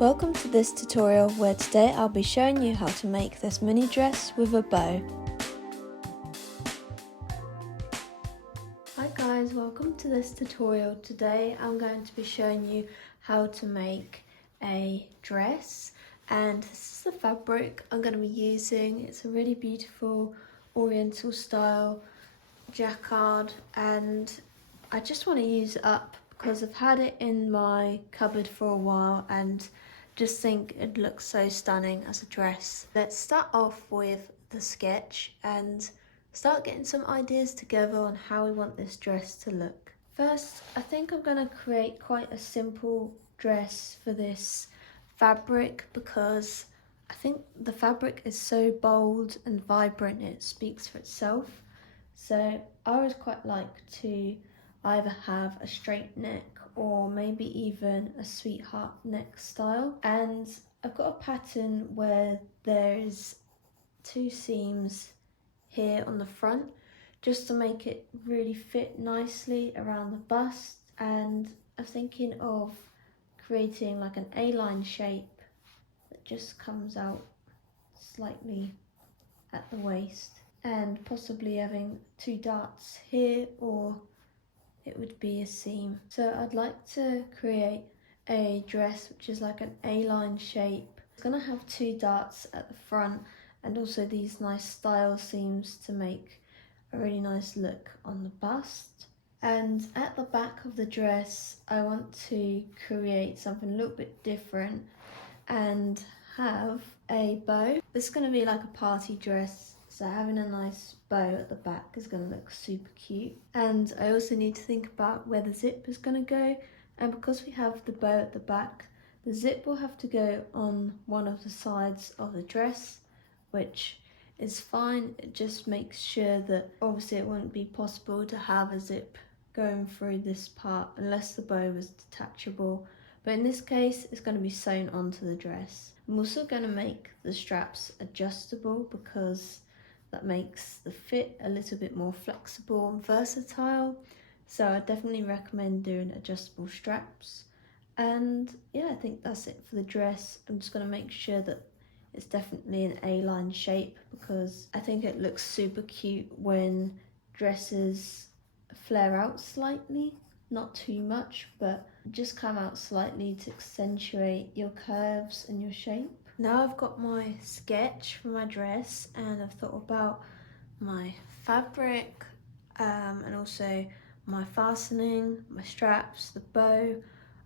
Welcome to this tutorial where today I'll be showing you how to make this mini dress with a bow. Hi guys, welcome to this tutorial. Today I'm going to be showing you how to make a dress, and this is the fabric I'm going to be using. It's a really beautiful oriental style jacquard, and I just want to use it up because I've had it in my cupboard for a while and just think it looks so stunning as a dress. Let's start off with the sketch and start getting some ideas together on how we want this dress to look. First, I think I'm going to create quite a simple dress for this fabric because I think the fabric is so bold and vibrant, it speaks for itself. So I always quite like to either have a straight neck or maybe even a sweetheart neck style. And I've got a pattern where there's two seams here on the front just to make it really fit nicely around the bust, and I'm thinking of creating like an A-line shape that just comes out slightly at the waist, and possibly having two darts here, or it would be a seam. So I'd like to create a dress which is like an A-line shape. It's gonna have two darts at the front and also these nice style seams to make a really nice look on the bust. And at the back of the dress, I want to create something a little bit different and have a bow. This is gonna be like a party dress, so having a nice bow at the back is going to look super cute. And I also need to think about where the zip is going to go, and because we have the bow at the back, the zip will have to go on one of the sides of the dress, which is fine. It just makes sure that obviously it wouldn't be possible to have a zip going through this part unless the bow was detachable, but in this case it's going to be sewn onto the dress. I'm also going to make the straps adjustable because that makes the fit a little bit more flexible and versatile. So I definitely recommend doing adjustable straps. And yeah, I think that's it for the dress. I'm just going to make sure that it's definitely an A-line shape because I think it looks super cute when dresses flare out slightly. Not too much, but just come out slightly to accentuate your curves and your shape. Now I've got my sketch for my dress and I've thought about my fabric and also my fastening, my straps, the bow.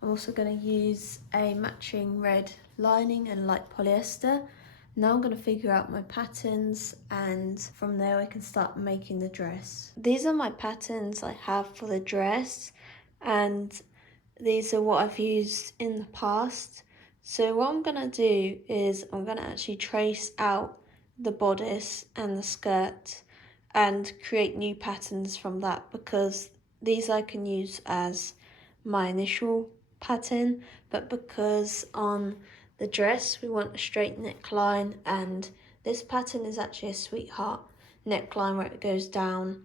I'm also going to use a matching red lining and light polyester. Now I'm going to figure out my patterns, and from there I can start making the dress. These are my patterns I have for the dress, and these are what I've used in the past. So what I'm going to do is I'm going to actually trace out the bodice and the skirt and create new patterns from that, because these I can use as my initial pattern, but because on the dress we want a straight neckline, and this pattern is actually a sweetheart neckline where it goes down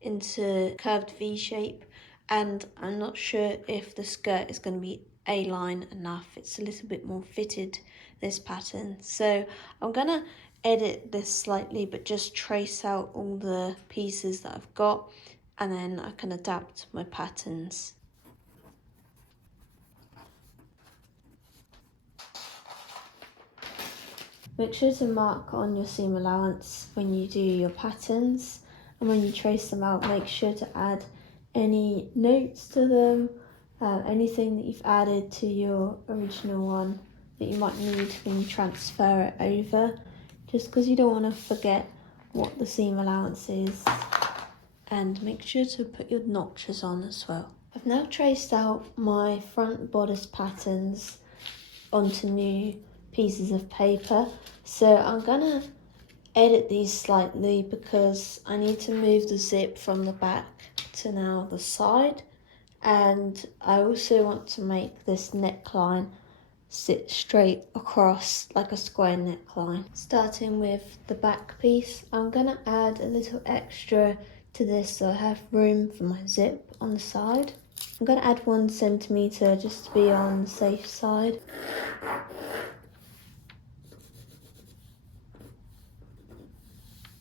into curved V shape, and I'm not sure if the skirt is going to be A-line enough. It's a little bit more fitted, this pattern. So I'm going to edit this slightly, but just trace out all the pieces that I've got, and then I can adapt my patterns. Make sure to mark on your seam allowance when you do your patterns, and when you trace them out, make sure to add any notes to them, anything that you've added to your original one that you might need when you transfer it over, just because you don't want to forget what the seam allowance is. And make sure to put your notches on as well. I've now traced out my front bodice patterns onto new pieces of paper, so I'm gonna edit these slightly because I need to move the zip from the back to now the side, and I also want to make this neckline sit straight across like a square neckline. Starting with the back piece, I'm gonna add a little extra to this so I have room for my zip on the side. I'm going to add 1 centimetre just to be on the safe side.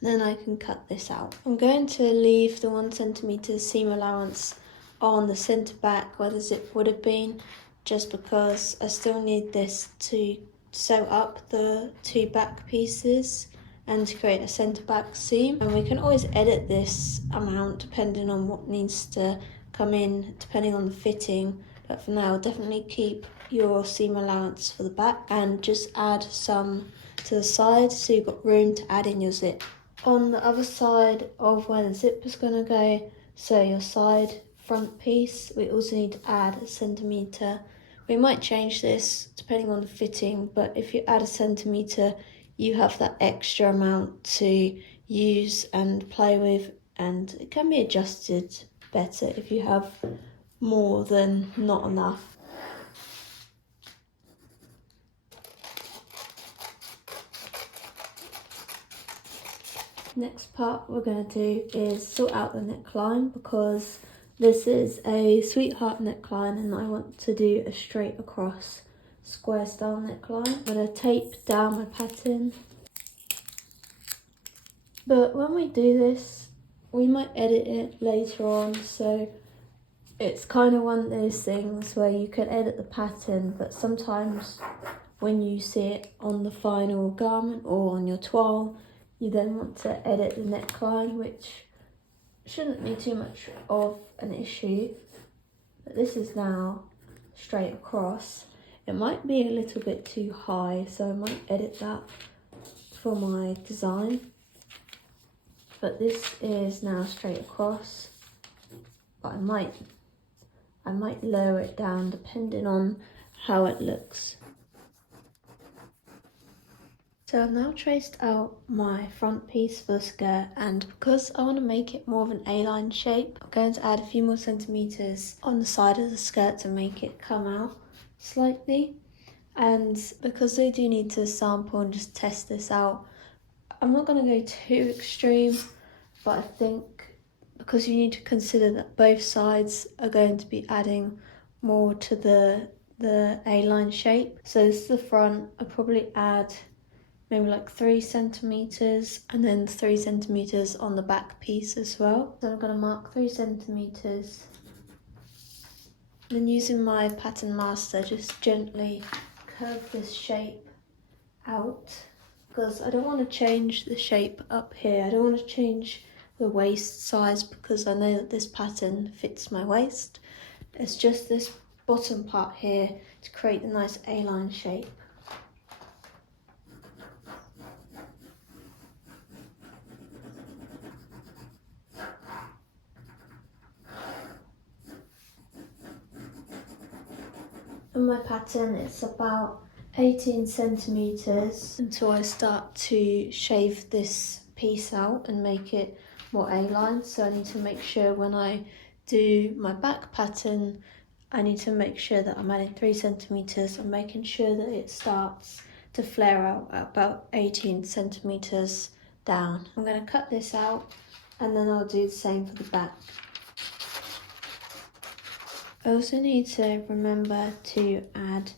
Then I can cut this out. I'm going to leave the 1 centimetre seam allowance on the centre back where the zip would have been, just because I still need this to sew up the 2 back pieces and to create a centre back seam. And we can always edit this amount depending on what needs to come in, depending on the fitting. But for now, definitely keep your seam allowance for the back and just add some to the side so you've got room to add in your zip. On the other side of where the zip is going to go, so your side front piece, we also need to add 1 centimetre. We might change this depending on the fitting, but if you add 1 centimetre, you have that extra amount to use and play with, and it can be adjusted better if you have more than not enough. Next part we're going to do is sort out the neckline, because this is a sweetheart neckline and I want to do a straight across square style neckline. I'm going to tape down my pattern, but when we do this we might edit it later on, so it's kind of one of those things where you can edit the pattern, but sometimes when you see it on the final garment or on your toile, you then want to edit the neckline, which shouldn't be too much of an issue. But this is now straight across. It might be a little bit too high, so I might edit that for my design. But this is now straight across, but I might lower it down depending on how it looks. So I've now traced out my front piece for the skirt, and because I want to make it more of an A-line shape, I'm going to add a few more centimetres on the side of the skirt to make it come out slightly. And because I do need to sample and just test this out, I'm not going to go too extreme, but I think because you need to consider that both sides are going to be adding more to the A-line shape. So this is the front. I'll probably add maybe like 3 centimetres and then 3 centimetres on the back piece as well. So I'm going to mark 3 centimetres. Then using my pattern master, just gently curve this shape out, because I don't want to change the shape up here. I don't want to change the waist size because I know that this pattern fits my waist. It's just this bottom part here to create the nice A-line shape. In my pattern, it's about 18 centimetres until I start to shave this piece out and make it more A-line. So I need to make sure when I do my back pattern, I need to make sure that I'm adding 3 centimetres and making sure that it starts to flare out at about 18 centimetres down. I'm going to cut this out and then I'll do the same for the back. I also need to remember to add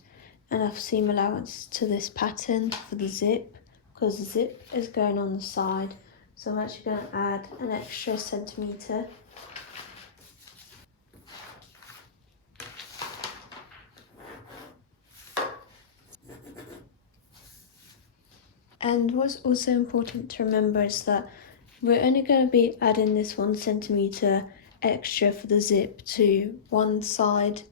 enough seam allowance to this pattern for the zip, because the zip is going on the side, so I'm actually going to add an extra centimetre. And what's also important to remember is that we're only going to be adding this 1 centimetre extra for the zip to one side,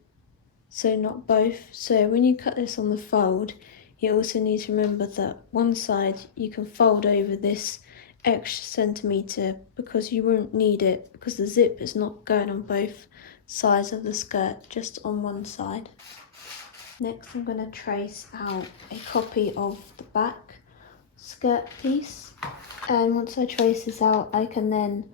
so not both. So when you cut this on the fold, you also need to remember that one side you can fold over this extra centimetre, because you won't need it because the zip is not going on both sides of the skirt, just on one side. Next I'm going to trace out a copy of the back skirt piece, and once I trace this out I can then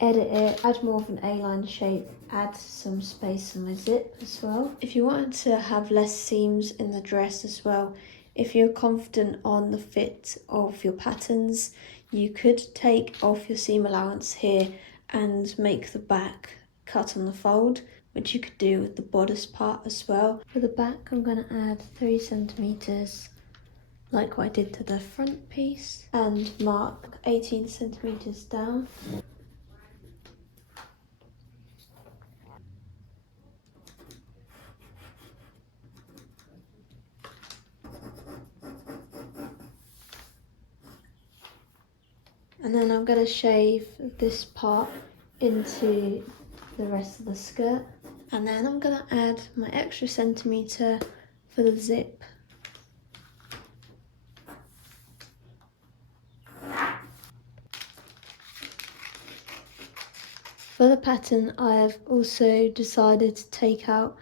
edit it, add more of an A-line shape, add some space in my zip as well. If you wanted to have less seams in the dress as well, if you're confident on the fit of your patterns, you could take off your seam allowance here and make the back cut on the fold. which you could do with the bodice part as well. For the back, I'm going to add 3 centimeters, like what I did to the front piece, and mark 18 centimeters down. And then I'm going to shave this part into the rest of the skirt. And then I'm going to add my extra centimetre for the zip. For the pattern, I have also decided to take out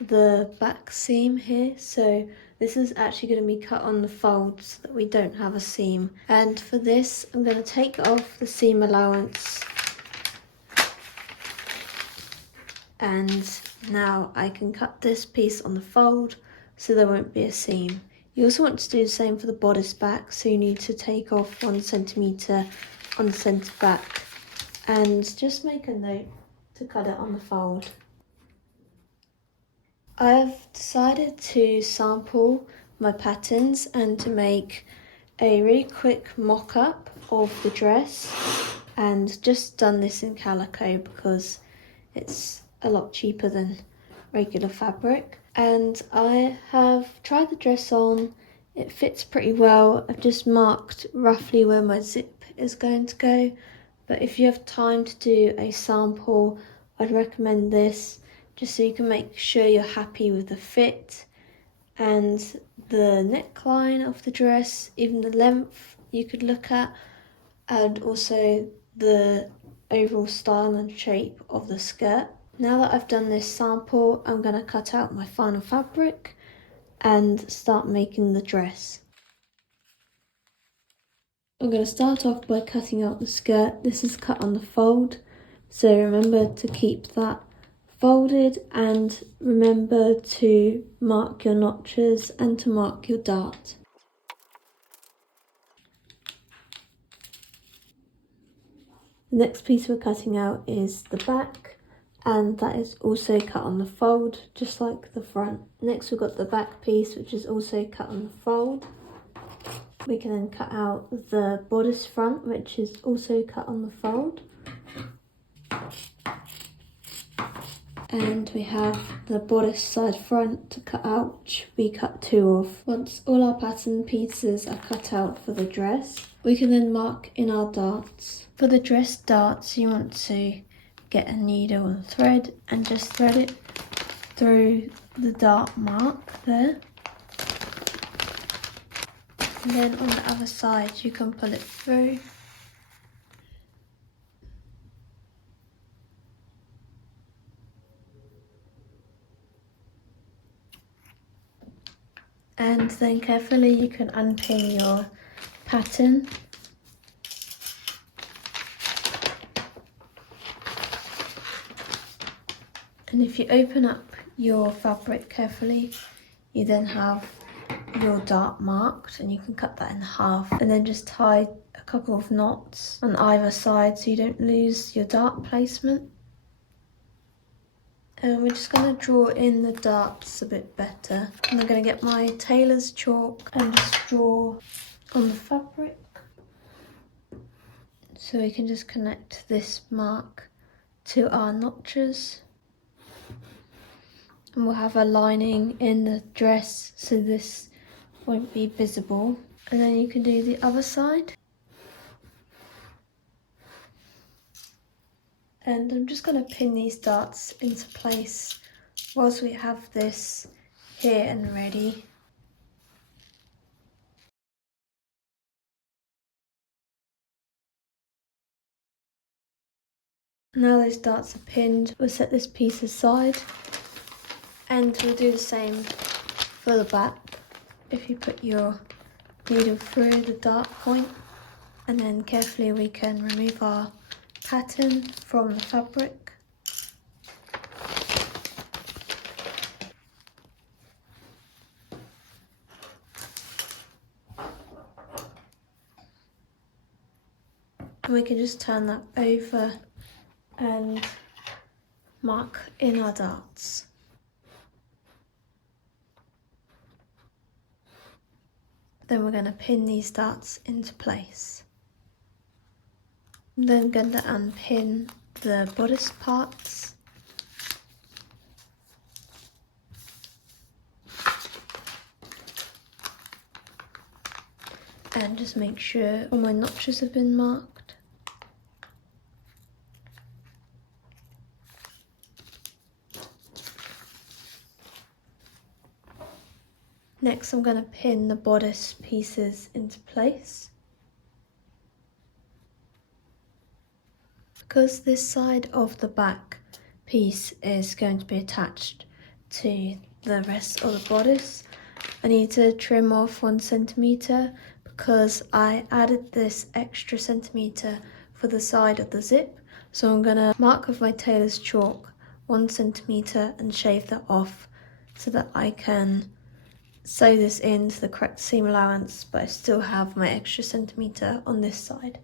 the back seam here, so this is actually going to be cut on the fold so that we don't have a seam. And for this, I'm going to take off the seam allowance, and now I can cut this piece on the fold so there won't be a seam. You also want to do the same for the bodice back, so you need to take off 1 centimetre on the centre back and just make a note to cut it on the fold. I have decided to sample my patterns and to make a really quick mock-up of the dress, and just done this in calico because it's a lot cheaper than regular fabric. And I have tried the dress on, it fits pretty well. I've just marked roughly where my zip is going to go, but if you have time to do a sample, I'd recommend this, just so you can make sure you're happy with the fit and the neckline of the dress, even the length you could look at, and also the overall style and shape of the skirt. Now that I've done this sample, I'm going to cut out my final fabric and start making the dress. I'm going to start off by cutting out the skirt. This is cut on the fold, so remember to keep that folded, and remember to mark your notches and to mark your dart. The next piece we're cutting out is the back, and that is also cut on the fold, just like the front. Next we've got the back piece, which is also cut on the fold. We can then cut out the bodice front, which is also cut on the fold. And we have the bodice side front to cut out, which we cut 2 of. Once all our pattern pieces are cut out for the dress, we can then mark in our darts. For the dress darts, you want to get a needle and thread and just thread it through the dart mark there. And then on the other side, you can pull it through. And then carefully you can unpin your pattern. And if you open up your fabric carefully, you then have your dart marked, and you can cut that in half and then just tie a couple of knots on either side so you don't lose your dart placement. And we're just going to draw in the darts a bit better. And I'm going to get my tailor's chalk and just draw on the fabric. So we can just connect this mark to our notches. And we'll have a lining in the dress so this won't be visible. And then you can do the other side. And I'm just going to pin these darts into place whilst we have this here and ready. Now those darts are pinned, we'll set this piece aside, and we'll do the same for the back. If you put your needle through the dart point, and then carefully we can remove our pattern from the fabric. And we can just turn that over and mark in our darts. Then we're going to pin these darts into place. I'm then going to unpin the bodice parts. And just make sure all my notches have been marked. Next I'm going to pin the bodice pieces into place. Because this side of the back piece is going to be attached to the rest of the bodice, I need to trim off 1 centimetre because I added this extra centimetre for the side of the zip. So I'm going to mark with my tailor's chalk 1 centimetre and shave that off so that I can sew this into the correct seam allowance, but I still have my extra centimetre on this side.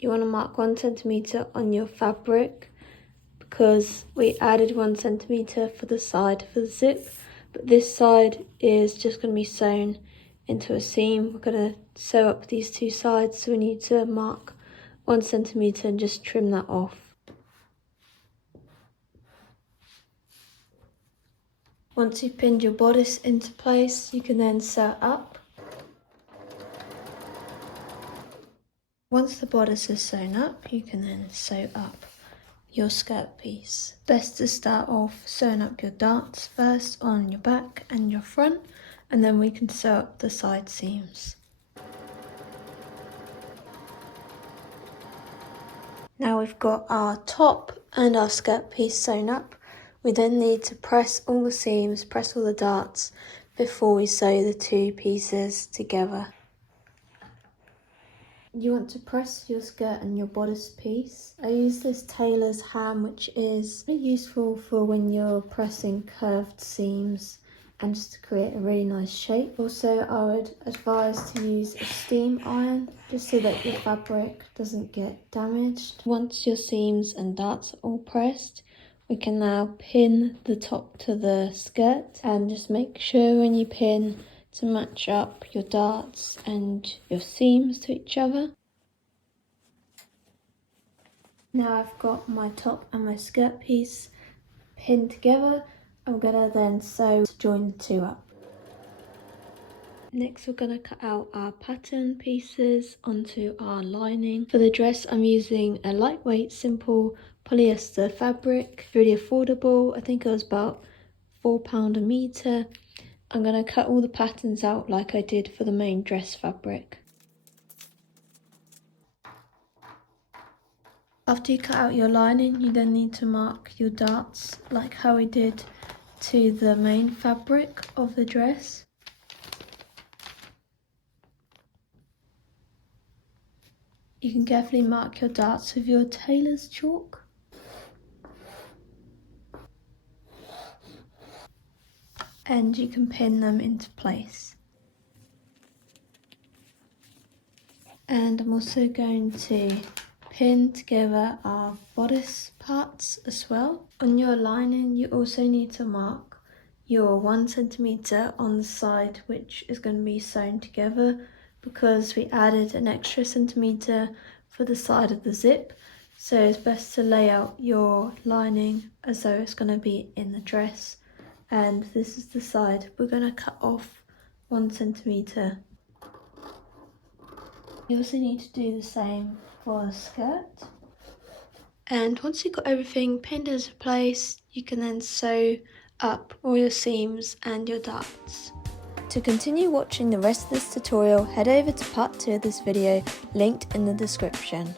You want to mark 1 centimetre on your fabric because we added 1 centimetre for the side for the zip, but this side is just going to be sewn into a seam. We're going to sew up these 2 sides, so we need to mark 1 centimetre and just trim that off. Once you've pinned your bodice into place, you can then sew it up. Once the bodice is sewn up, you can then sew up your skirt piece. Best to start off sewing up your darts first on your back and your front, and then we can sew up the side seams. Now we've got our top and our skirt piece sewn up, we then need to press all the seams, press all the darts before we sew the 2 pieces together. You want to press your skirt and your bodice piece. I use this tailor's ham, which is really useful for when you're pressing curved seams and just to create a really nice shape. Also, I would advise to use a steam iron just so that your fabric doesn't get damaged. Once your seams and darts are all pressed, we can now pin the top to the skirt, and just make sure when you pin to match up your darts and your seams to each other. Now I've got my top and my skirt piece pinned together, I'm gonna then sew to join the 2 up. Next we're gonna cut out our pattern pieces onto our lining. For the dress I'm using a lightweight simple polyester fabric, really affordable. I think it was about £4 a metre. I'm going to cut all the patterns out like I did for the main dress fabric. After you cut out your lining, you then need to mark your darts like how we did to the main fabric of the dress. You can carefully mark your darts with your tailor's chalk. And you can pin them into place. And I'm also going to pin together our bodice parts as well. On your lining, you also need to mark your 1 centimetre on the side, which is going to be sewn together because we added an extra centimetre for the side of the zip. So it's best to lay out your lining as though it's going to be in the dress. And this is the side we're going to cut off 1 centimetre. You also need to do the same for the skirt. And once you've got everything pinned into place, you can then sew up all your seams and your darts. To continue watching the rest of this tutorial, head over to part 2 of this video, linked in the description.